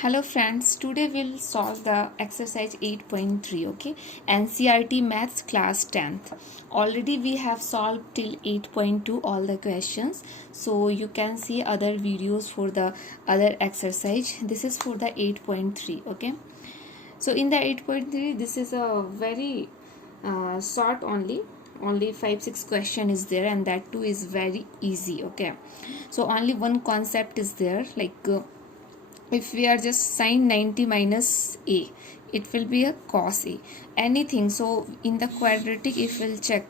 Hello friends, today we'll solve the exercise 8.3, okay? NCERT Maths class 10th. Already we have solved till 8.2 all the questions. So you can see other videos for the other exercise. This is for the 8.3, okay? So in the 8.3, this is a very short only 5-6 question is there, and that too is very easy, okay? So only one concept is there, like if we are just sin 90 minus a, it will be a cos a, anything. So in the quadratic, if we'll check,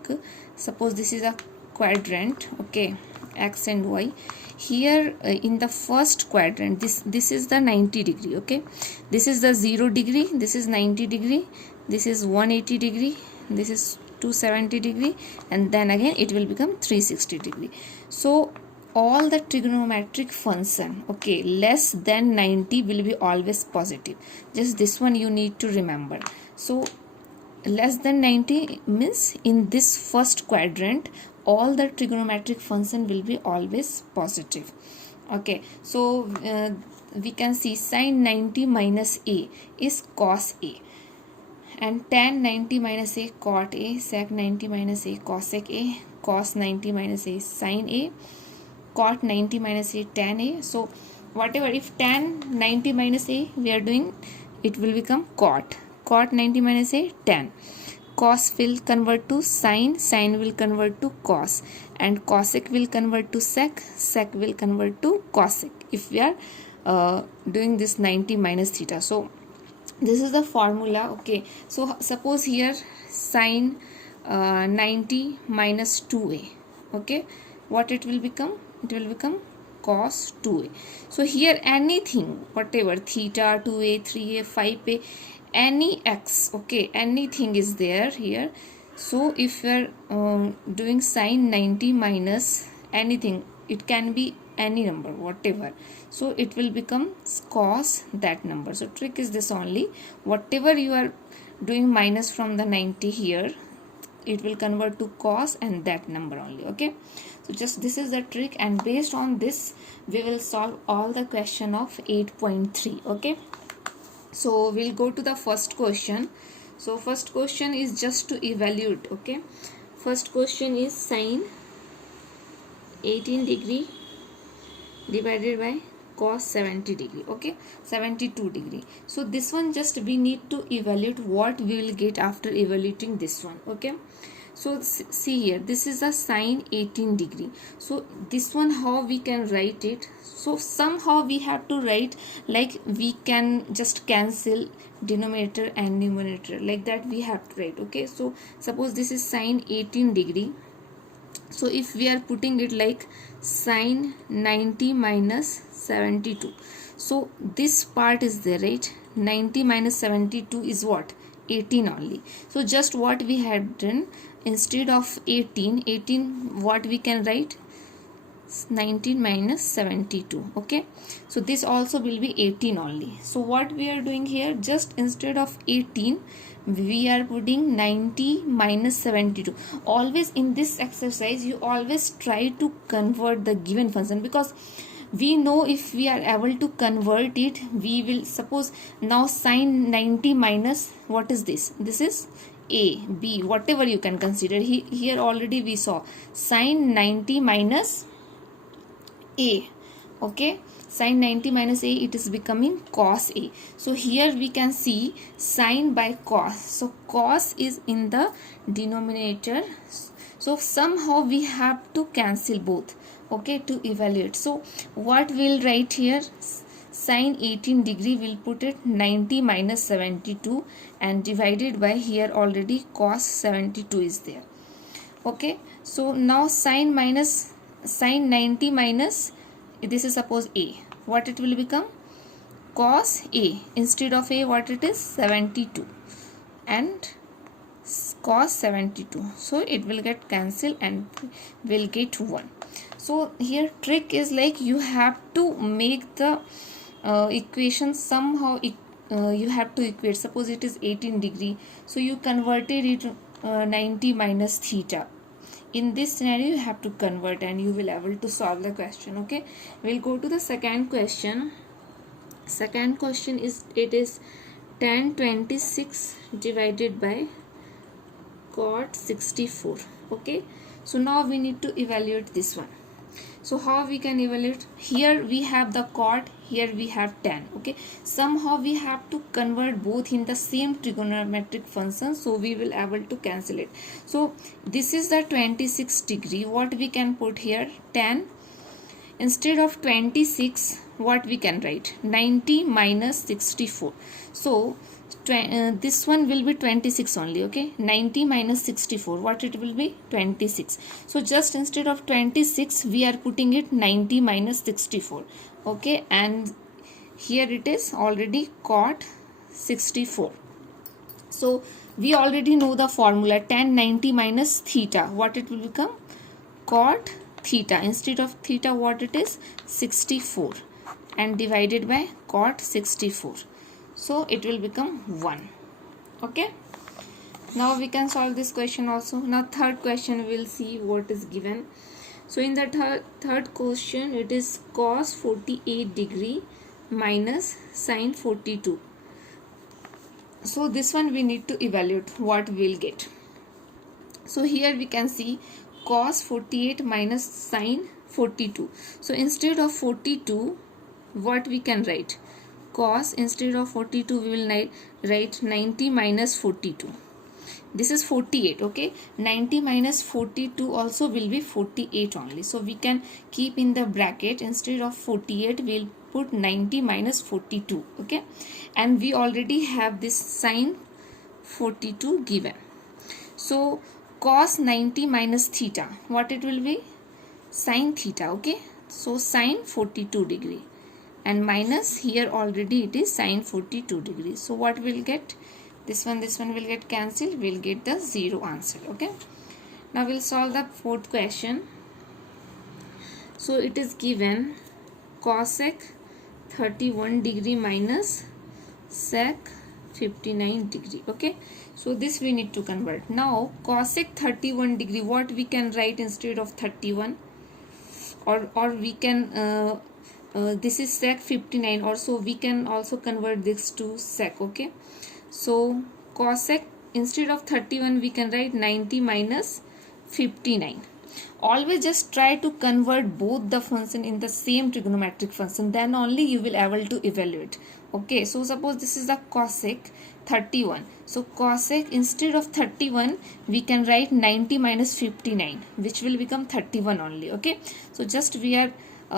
suppose this is a quadrant, okay, x and y. Here in the first quadrant, this is the 90 degree, okay, this is the 0 degree, this is 90 degree, this is 180 degree, this is 270 degree, and then again it will become 360 degree. So all the trigonometric function, okay, less than 90 will be always positive. Just this one you need to remember. So less than 90 means in this first quadrant all the trigonometric function will be always positive, okay. So we can see sin 90 minus a is cos a, and tan 90 minus a cot a, sec 90 minus a cosec a, cos 90 minus a sin a, cot 90 minus a tan a. So whatever, if tan 90 minus a we are doing, it will become cot 90 minus a tan, cos will convert to sin will convert to cos, and cosec will convert to sec will convert to cosec if we are doing this 90 minus theta. So this is the formula, okay. So suppose here sin 90 minus 2a, okay, what it will become? It will become cos 2a. So here anything, whatever, theta, 2a, 3a, 5a, any x, okay, anything is there here. So if we are doing sin 90 minus anything, it can be any number, whatever, so it will become cos that number. So trick is this only, whatever you are doing minus from the 90 here, it will convert to cos and that number only, okay. So just this is the trick, and based on this we will solve all the question of 8.3, okay. So we'll go to the first question. So first question is just to evaluate, okay. First question is sin 18 degree divided by cos 70 degree, okay, 72 degree. So this one just we need to evaluate what we will get after evaluating this one, okay. So see here, this is a sin 18 degree. So this one how we can write it? So somehow we have to write like we can just cancel denominator and numerator, like that we have to write, okay. So suppose this is sin 18 degree. So if we are putting it like sin 90 minus 72, so this part is there, right? 90 minus 72 is what? 18 only. So just what we had done, instead of 18 what we can write? 19 minus 72, okay. So this also will be 18 only. So what we are doing here, just instead of 18 we are putting 90 minus 72. Always in this exercise you always try to convert the given function, because we know if we are able to convert it, we will, suppose now sin 90 minus, what is this? This is a, b, whatever you can consider. Here already we saw sin 90 minus a, okay, sin 90 minus a, it is becoming cos a. So here we can see sin by cos, so cos is in the denominator, so somehow we have to cancel both, okay, to evaluate. So what we'll write here, sin 18 degree, we'll put it 90 minus 72 and divided by, here already cos 72 is there, okay. So now sin 90 minus, this is suppose a, what it will become? Cos a, instead of a what it is? 72 and cos 72, so it will get cancelled and will get 1. So here trick is like you have to make the equation somehow, you have to equate. Suppose it is 18 degree, so you converted it 90 minus theta. In this scenario you have to convert and you will able to solve the question, okay. We'll go to the second question. Second question is, it is tan 26 divided by cot 64. Okay, so now we need to evaluate this one. So how we can evaluate? Here we have the cot, here we have tan. Okay, somehow we have to convert both in the same trigonometric function, so we will able to cancel it. So this is the 26 degree. What we can put here? Tan. Instead of 26, what we can write? 90 minus 64. So this one will be 26 only. Okay, 90 minus 64, what it will be? 26. So just instead of 26 we are putting it 90 minus 64. Okay, and here it is already cot 64. So we already know the formula, tan 90 minus theta, what it will become? Cot theta. Instead of theta, what it is? 64, and divided by cot 64. So it will become 1. Okay, now we can solve this question also. Now third question, we will see what is given. So in the third question, it is cos 48 degree minus sin 42. So this one we need to evaluate what we will get. So here we can see cos 48 minus sin 42. So instead of 42, what we can write? Cos, instead of 42 we will write 90 minus 42. This is 48. Okay, 90 minus 42 also will be 48 only. So we can keep in the bracket, instead of 48 we will put 90 minus 42. Okay, and we already have this sin 42 given. So cos 90 minus theta, what it will be? Sin theta. Okay, so sin 42 degree, and minus here already it is sin 42 degrees. So what we'll get? This one will get cancelled. We'll get the 0 answer. Okay, now we'll solve the fourth question. So it is given cosec 31 degree minus sec 59 degree. Okay, so this we need to convert. Now cosec 31 degree, what we can write instead of 31? Or we can this is sec 59, or so we can also convert this to sec. Okay, so cosec, instead of 31 we can write 90 minus 59. Always just try to convert both the function in the same trigonometric function, then only you will able to evaluate. Okay, so suppose this is the cosec 31. So cosec, instead of 31 we can write 90 minus 59, which will become 31 only. Okay, so just we are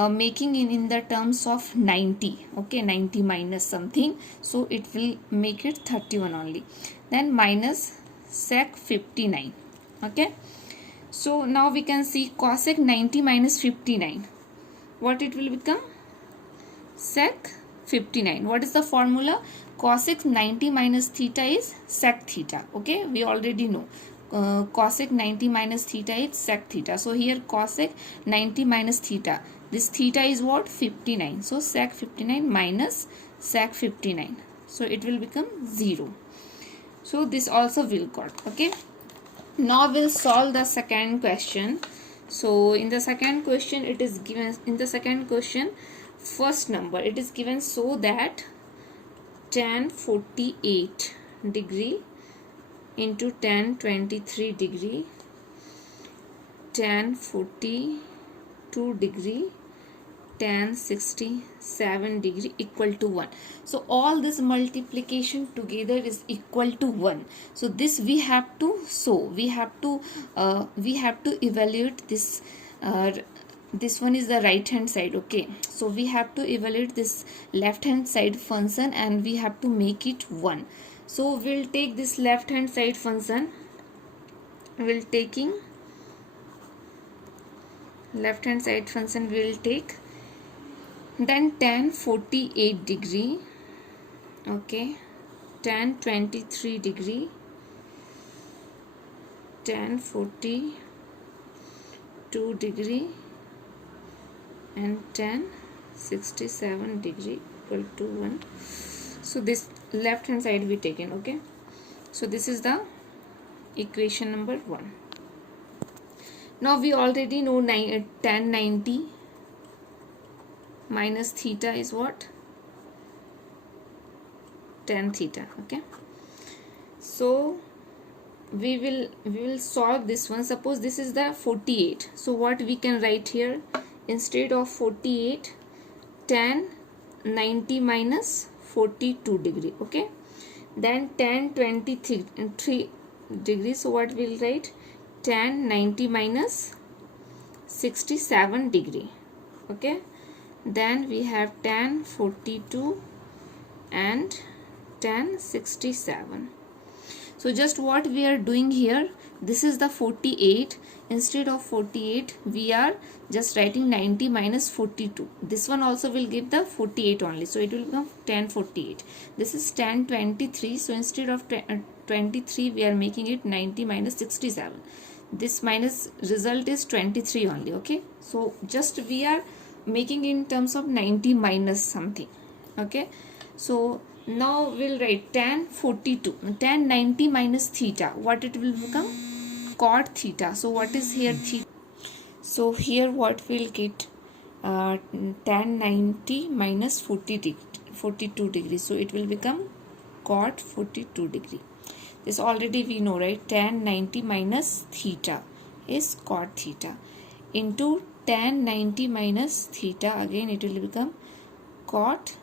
making in the terms of 90. Okay, 90 minus something, so it will make it 31 only. Then minus sec 59. Okay, so now we can see cosec 90 minus 59, what it will become? Sec 59. What is the formula? Cosec 90 minus theta is sec theta. Okay, we already know cosec 90 minus theta is sec theta. So here cosec 90 minus theta, this theta is what? 59. So sec 59 minus sec 59. So it will become 0. So this also will got. Okay, now we'll solve the second question. So in the second question, it is given, in the second question, first number it is given, so that tan 48 degree into tan 23 degree, tan 42 degree, tan 67 degree equal to 1. So all this multiplication together is equal to 1. So this we have to, so we have to evaluate this. This one is the right hand side. Okay, so we have to evaluate this left hand side function, and we have to make it 1. So we'll take this left hand side function, we'll taking left hand side function, we'll take then tan 48 degree, okay, tan 23 degree, tan 42 degree, and tan 67 degree equal to 1. So this left hand side we taken. Okay, so this is the equation number 1. Now we already know tan 90 minus theta is what? tan theta. Okay, so we will solve this one. Suppose this is the 48, so what we can write here, instead of 48, tan 90 minus 42 degree. Okay, then tan 23 degrees, so what we'll write, tan 90 minus 67 degree. Okay, then we have tan 42 and tan 67. So just what we are doing here, this is the 48, instead of 48 we are just writing 90 minus 42. This one also will give the 48 only, so it will become tan 48. This is tan 23, so instead of 23 we are making it 90 minus 67. This minus result is 23 only. Okay, so just we are making in terms of 90 minus something. Okay, so now we'll write tan 42, tan 90 minus theta, what it will become, cot theta. So what is here theta? So here what we'll get, tan 90 minus 42 degrees, so it will become cot 42 degree. This already we know, right? Tan 90 minus theta is cot theta, into tan 90 minus theta, again it will become cot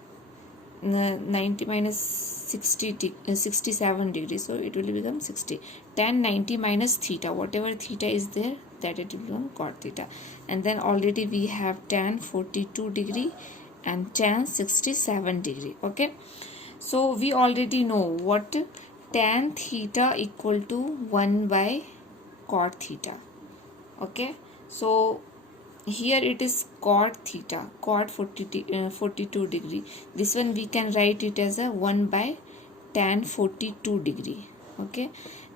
90 minus 67 degrees, so it will become 60. Tan 90 minus theta, whatever theta is there, that it will become cot theta. And then already we have tan 42 degree and tan 67 degree. Okay, so we already know what tan theta equal to 1 by cot theta. Okay, so here it is cot theta, cot 42 degree. This one we can write it as a 1 by tan 42 degree. Okay,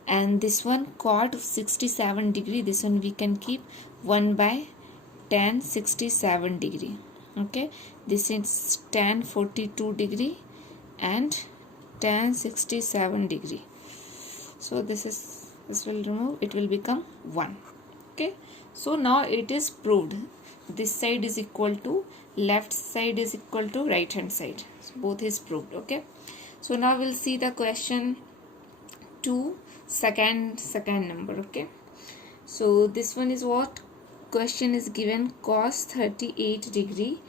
and this one cot 67 degree, this one we can keep 1 by tan 67 degree. Okay, this is tan 42 degree and tan 67 degree. So this will remove, it will become 1. Okay, so now it is proved, this side is equal to left side is equal to right hand side, so both is proved. Okay, so now we'll see the question 2, second number. Okay, so this one is what question is given, cos 38 degree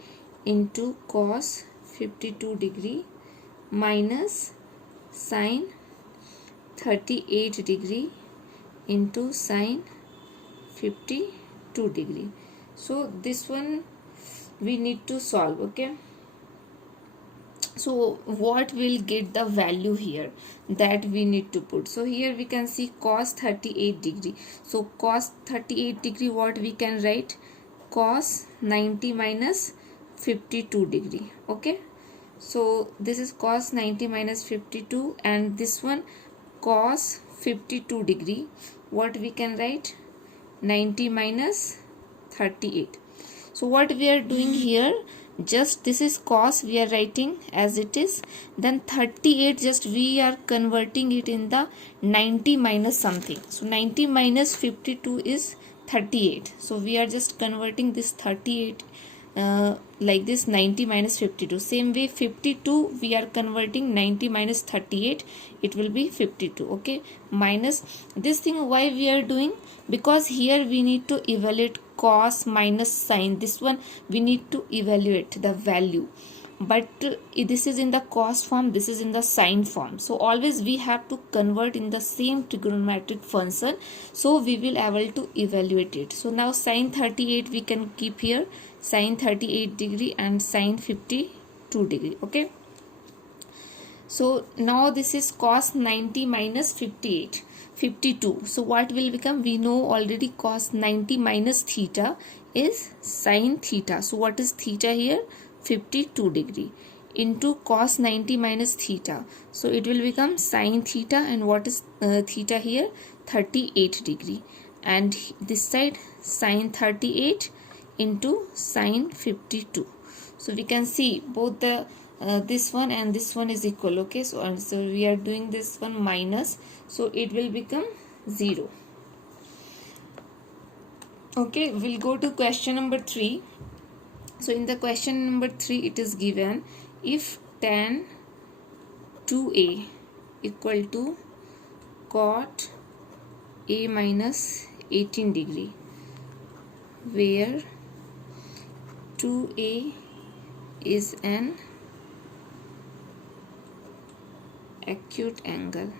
into cos 52 degree minus sin 38 degree into sin 52 degree. So this one we need to solve. Okay, so what will get the value here, that we need to put. So here we can see cos 38 degree, so cos 38 degree, what we can write, cos 90 minus 52 degree. Okay, so this is cos 90 minus 52, and this one cos 52 degree, what we can write, 90 minus 38. So what we are doing here, just this is cos, we are writing as it is, then 38 just we are converting it in the 90 minus something. So 90 minus 52 is 38, so we are just converting this 38 like this, 90 minus 52. Same way 52 we are converting 90 minus 38, it will be 52. Okay, minus this thing, why we are doing, because here we need to evaluate cos minus sin, this one we need to evaluate the value, but this is in the cos form, this is in the sin form, so always we have to convert in the same trigonometric function, so we will able to evaluate it. So now sin 38 we can keep here, sin 38 degree and sin 52 degree. Okay, so now this is cos 90 minus 52. So what will become, we know already cos 90 minus theta is sin theta. So what is theta here, 52 degree into cos 90 minus theta, so it will become sin theta, and what is theta here, 38 degree, and this side sin 38 into sin 52. So we can see both the this one and this one is equal. Okay, so we are doing this one minus, so it will become 0. Okay, we'll go to question number 3. So in the question number 3 it is given, if tan 2a equal to cot a minus 18 degree, where 2a is an acute angle.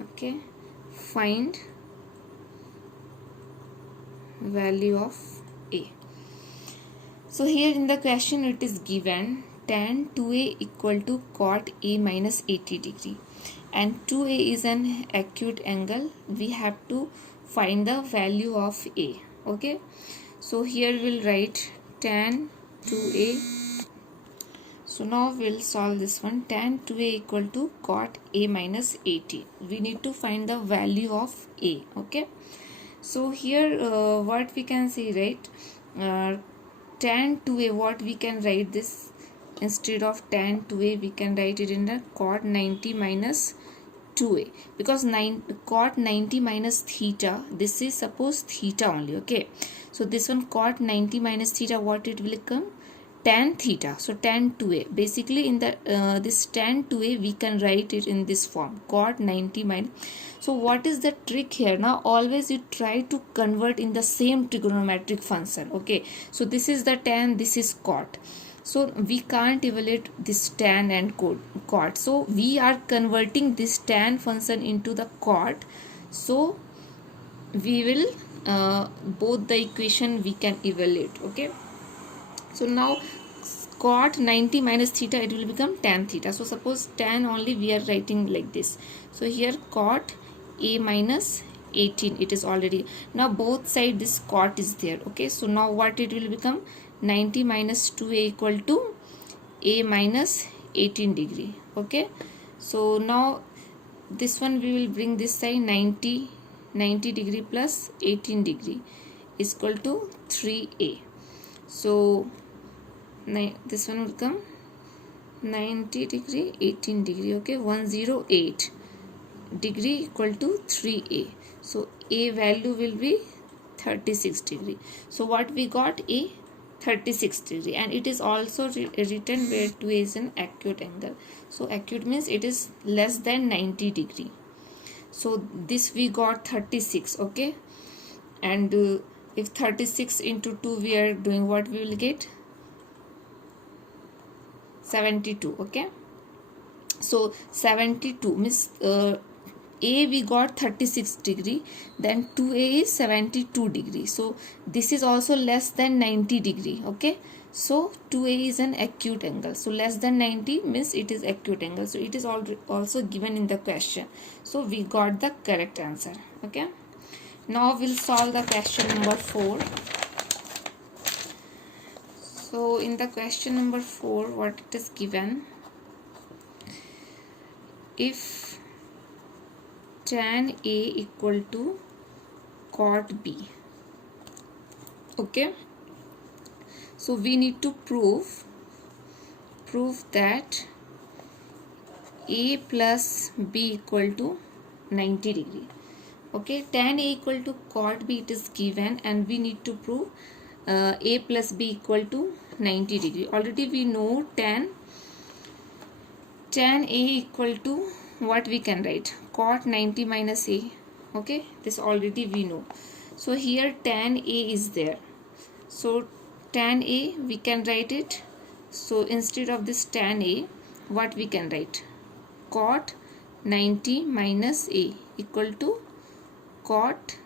Okay, find value of a. So here in the question it is given tan 2a equal to cot a minus 80 degree, and 2a is an acute angle. We have to find the value of a. Okay, so here we'll write tan 2a. So now we'll solve this one. Tan 2a equal to cot a minus 80. We need to find the value of a. Okay, so here what we can see, right? Tan 2a, what we can write this, instead of tan 2a we can write it in the cot 90 minus 2a, because cot 90 minus theta, this is suppose theta only. Okay, so this one cot 90 minus theta, what it will become? Tan theta. So tan 2a, basically in the this tan 2a we can write it in this form, cot 90 minus. So what is the trick here? Now always you try to convert in the same trigonometric function. Okay, so this is the tan, this is cot, so we can't evaluate this tan and cot, so we are converting this tan function into the cot. So we will both the equation we can evaluate. Okay, so now cot 90 minus theta, it will become tan theta. So suppose tan only we are writing like this. So here cot a minus 18, it is already, now both side this cot is there. Okay, so now what it will become? 90 minus 2a equal to a minus 18 degree. Okay, so now this one we will bring this side, 90 degree plus 18 degree is equal to 3a. So this one will come 90 degree 18 degree. Okay, 108 degree equal to 3a. So a value will be 36 degree. So what we got? A 36 degree, and it is also written where 2a is an acute angle. So acute means it is less than 90 degree. So this we got 36. Okay, and if 36 into 2 we are doing, what we will get? 72. Okay, so 72 means a we got 36 degree, then 2a is 72 degree. So this is also less than 90 degree. Okay, so 2a is an acute angle, so less than 90 means it is acute angle. So it is also given in the question, so we got the correct answer. Okay, now we'll solve the question number 4. So in the question number 4, what it is given, if tan a equal to cot b. Okay, so we need to prove that a plus b equal to 90 degree. Okay, tan a equal to cot b, it is given, and we need to prove a plus b equal to 90 degree. Already we know tan a equal to, what we can write? Cot 90 minus a. Okay, this already we know. So here tan a is there, so tan a we can write it. So instead of this tan a, what we can write? Cot 90 minus a equal to cot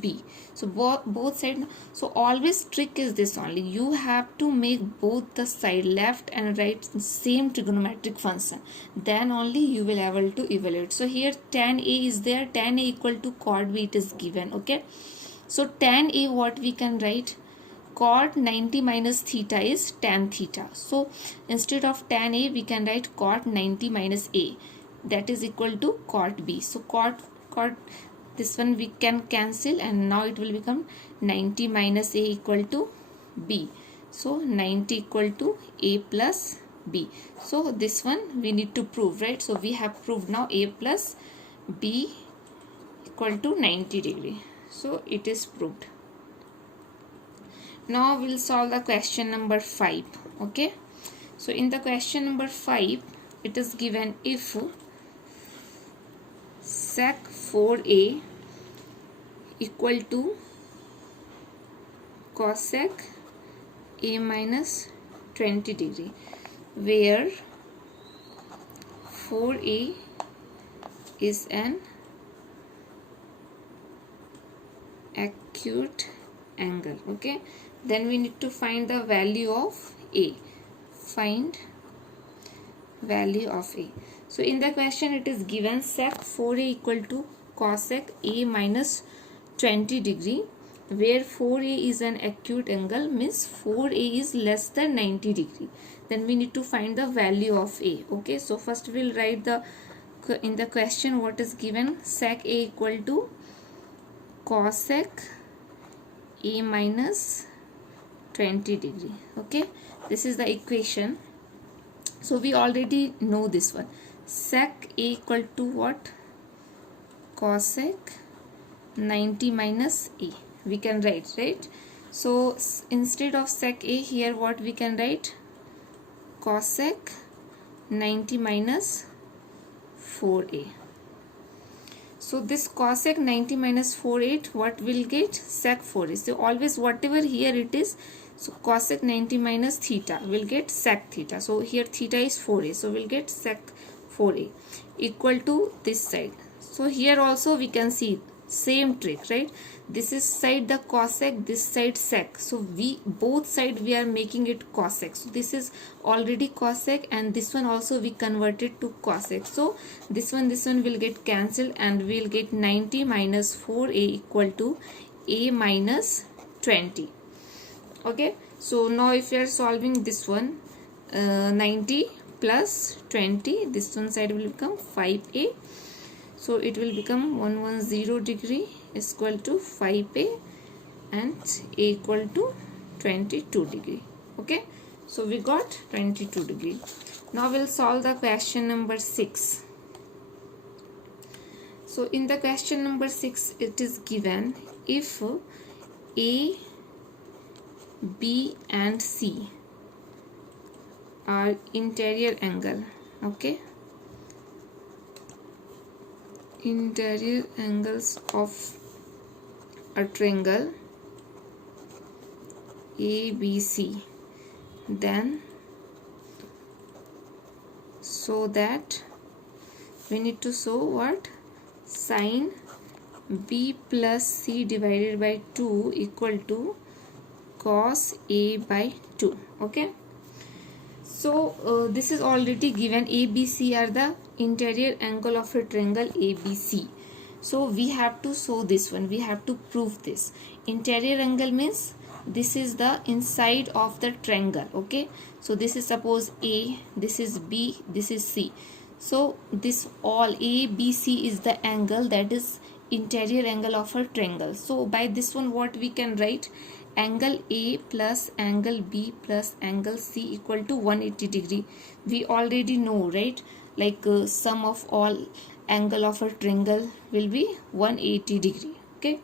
b. So both side. So always trick is this only, you have to make both the side, left and right, same trigonometric function, then only you will able to evaluate. So here tan a is there, tan a equal to cot b, it is given. Okay, so tan a, what we can write? Cot 90 minus theta is tan theta. So instead of tan a we can write cot 90 minus a, that is equal to cot b. So cot this one we can cancel, and now it will become 90 minus a equal to b. So 90 equal to a plus b. So this one we need to prove, right? So we have proved now a plus b equal to 90 degree. So it is proved. Now we'll solve the question number 5. Okay, so in the question number 5, it is given if sec 4a equal to cosec a minus 20 degree, where 4a is an acute angle. Okay, then we need to find the value of a. Find value of a. So in the question it is given sec 4a equal to cosec a minus 20 degree, where 4a is an acute angle, means 4a is less than 90 degree. Then we need to find the value of a. Okay, so first we'll write the in the question what is given, sec a equal to cosec a minus 20 degree. Okay, this is the equation. So we already know this one, sec a equal to what, cosec 90 minus a we can write, right? So instead of sec a, here what we can write, cosec 90 minus 4a. So this cosec 90 minus 4a, what will get, sec 4a. So always whatever here it is, so cosec 90 minus theta will get sec theta. So here theta is 4a, so we'll get sec 4a equal to this side. So here also we can see same trick, right? This is side the cosec, this side sec. So we both side we are making it cosec. So this is already cosec, and this one also we converted to cosec. So this one will get cancelled, and we'll get 90 minus 4a equal to a minus 20. Okay, so now if you are solving this one, 90 plus 20, this one side will become 5a. So it will become 110 degree is equal to 5a, and a equal to 22 degree. Okay, so we got 22 degree. Now we'll solve the question number 6. So in the question number 6 it is given if a, b and c are interior angle. Okay, interior angles of a triangle ABC, then so that we need to show what, sine b plus c divided by 2 equal to cos a by 2. Okay, so this is already given, ABC are the interior angle of a triangle ABC. So we have to show this one, we have to prove this. Interior angle means this is the inside of the triangle. Okay, so this is suppose A, this is B, this is C. So this all A, B, C is the angle, that is interior angle of a triangle. So by this one what we can write, angle A plus angle B plus angle C equal to 180 degree. We already know, right? Like sum of all angle of a triangle will be 180 degree. Okay,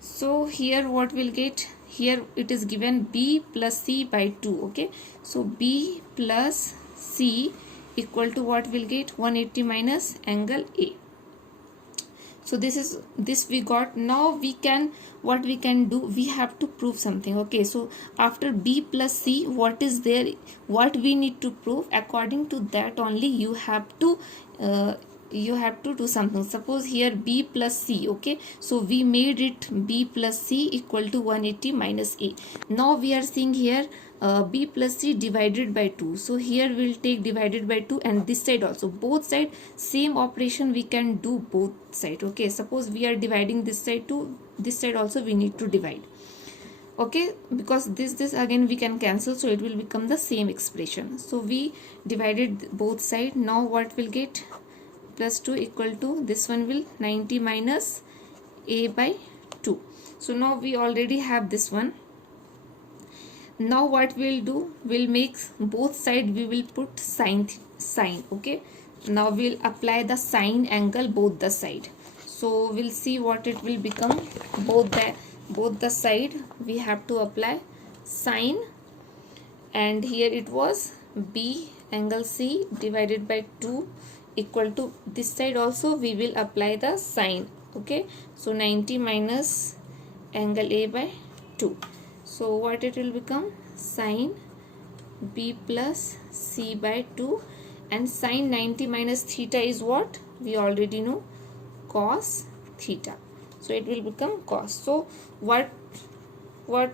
so here what we'll get, here it is given B plus C by 2. Okay, so B plus C equal to what we'll get, 180 minus angle A. So this we got. Now we can, what we can do, we have to prove something. Okay, so after B plus C, what is there, what we need to prove, according to that only you have to do something. Suppose here B plus C. Okay, so we made it B plus C equal to 180 minus A. Now we are seeing here B plus C divided by 2. So here we'll take divided by 2, and this side also, both side same operation we can do both side. Okay, suppose we are dividing this side to this side also we need to divide. Okay, because this again we can cancel, so it will become the same expression. So we divided both side. Now what will get, plus 2 equal to, this one will 90 minus A by 2. So now we already have this one. Now what we'll do, we'll make both side, we will put sine. Okay, now we'll apply the sine angle both the side. So we'll see what it will become. Both the side we have to apply sine, and here it was B angle C divided by 2 equal to, this side also we will apply the sine. Okay, so 90 minus angle A by 2. So what it will become? Sine B plus C by 2, and sine 90 minus theta is what? We already know, cos theta. So it will become cos. So what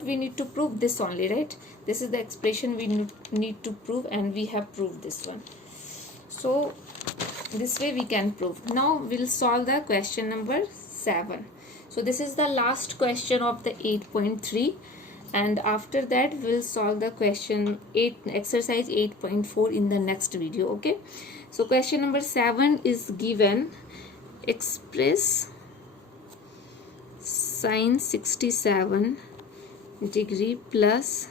we need to prove? This only, right? This is the expression we need to prove, and we have proved this one. So this way we can prove. Now we'll solve the question number 7. So this is the last question of the 8.3, and after that we'll solve the question 8, exercise 8.4 in the next video. Okay, so question number 7 is given: express sine 67 degree plus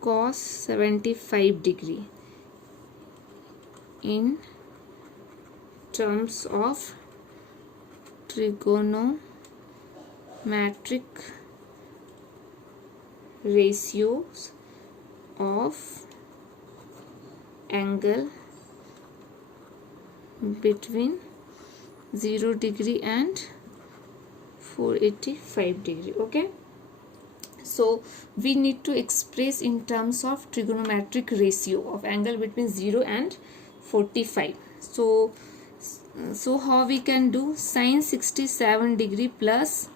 cos 75 degree in terms of trigonometric ratios of angle between 0 degree and 485 degree. Okay, so we need to express in terms of trigonometric ratio of angle between 0 and 45. So how we can do? Sine 67 degree plus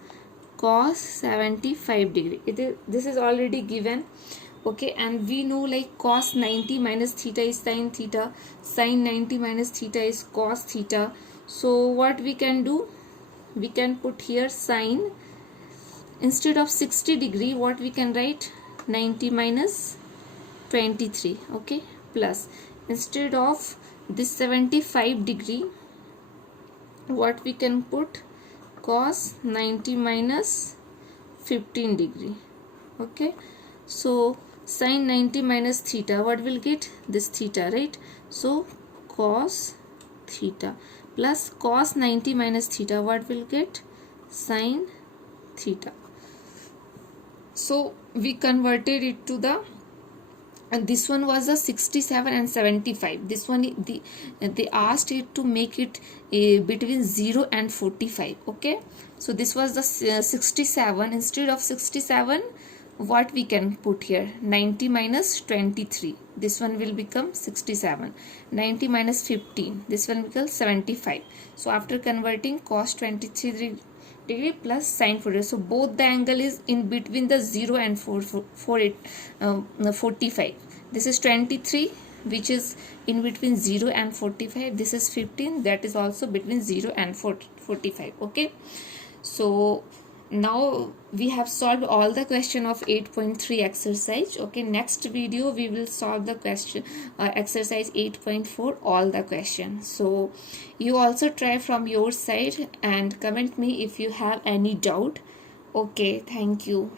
cos 75 degree. This is already given. Okay, and we know like cos 90 minus theta is sin theta, sin 90 minus theta is cos theta. So what we can do? We can put here sine, instead of 60 degree what we can write? 90 minus 23. Okay, plus instead of this 75 degree what we can put? Cos 90 minus 15 degree. Okay, so sin 90 minus theta, what will get? This theta, right? So cos theta plus cos 90 minus theta, what will get? Sin theta. So we converted it to the, and this one was a 67 and 75. This one they asked it to make it between 0 and 45. Okay, so this was the 67. Instead of 67 what we can put here? 90 minus 23. This one will become 67. 90 minus 15. This one becomes 75. So after converting, cos 23 degree plus sin 45. So both the angle is in between the 0 and 45. This is 23, which is in between 0 and 45. This is 15, that is also between 0 and 45. Okay, so now we have solved all the question of 8.3 exercise. Okay, next video we will solve the question exercise 8.4, all the questions. So you also try from your side and comment me if you have any doubt. Okay, thank you.